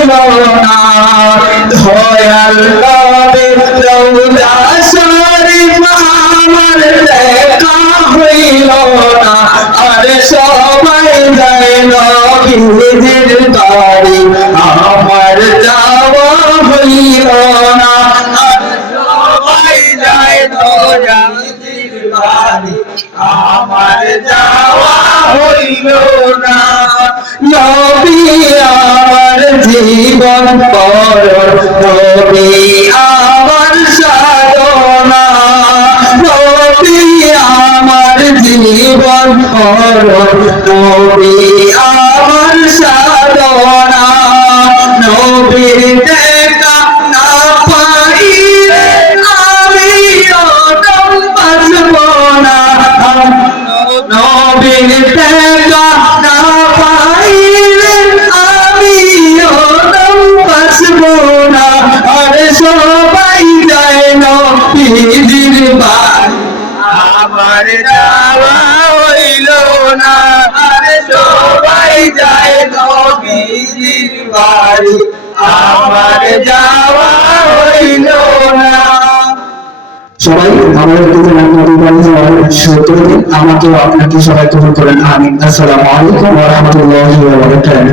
হইল না দয়াল নবীর রওজা শরীফ আমার দেখা হইল না আর সবাই যায় নবীজির বাড়ি আমার যাওয়া হইল না আর সবাই যায় নবীজির বাড়ি আমার যাওয়া হইল না নবী আমার জীবন পরশ নবী আমার সাধনা নবী আমার জীবন পরশ নবী আমার সাধনা নবীর দেখা না পাইলে আমি অদম বাঁচব না নবীর দেখা না পাইলে আমি অদম বাঁচব না আর সবাই যায় নবীজির বাড়ি আমার যাওয়া হইল না আর সবাই যায় নবীজির বাড়ি আমার যাওয়া হইল না। সবাই আমাদের দিকে নবী বাড়ি যাওয়ার সূত্র দিন আমাকে আপনাকে সবাই কবুল করেন আমিন। আসসালামু আলাইকুম ওয়া রাহমাতুল্লাহি ওয়া বারাকাতুহু।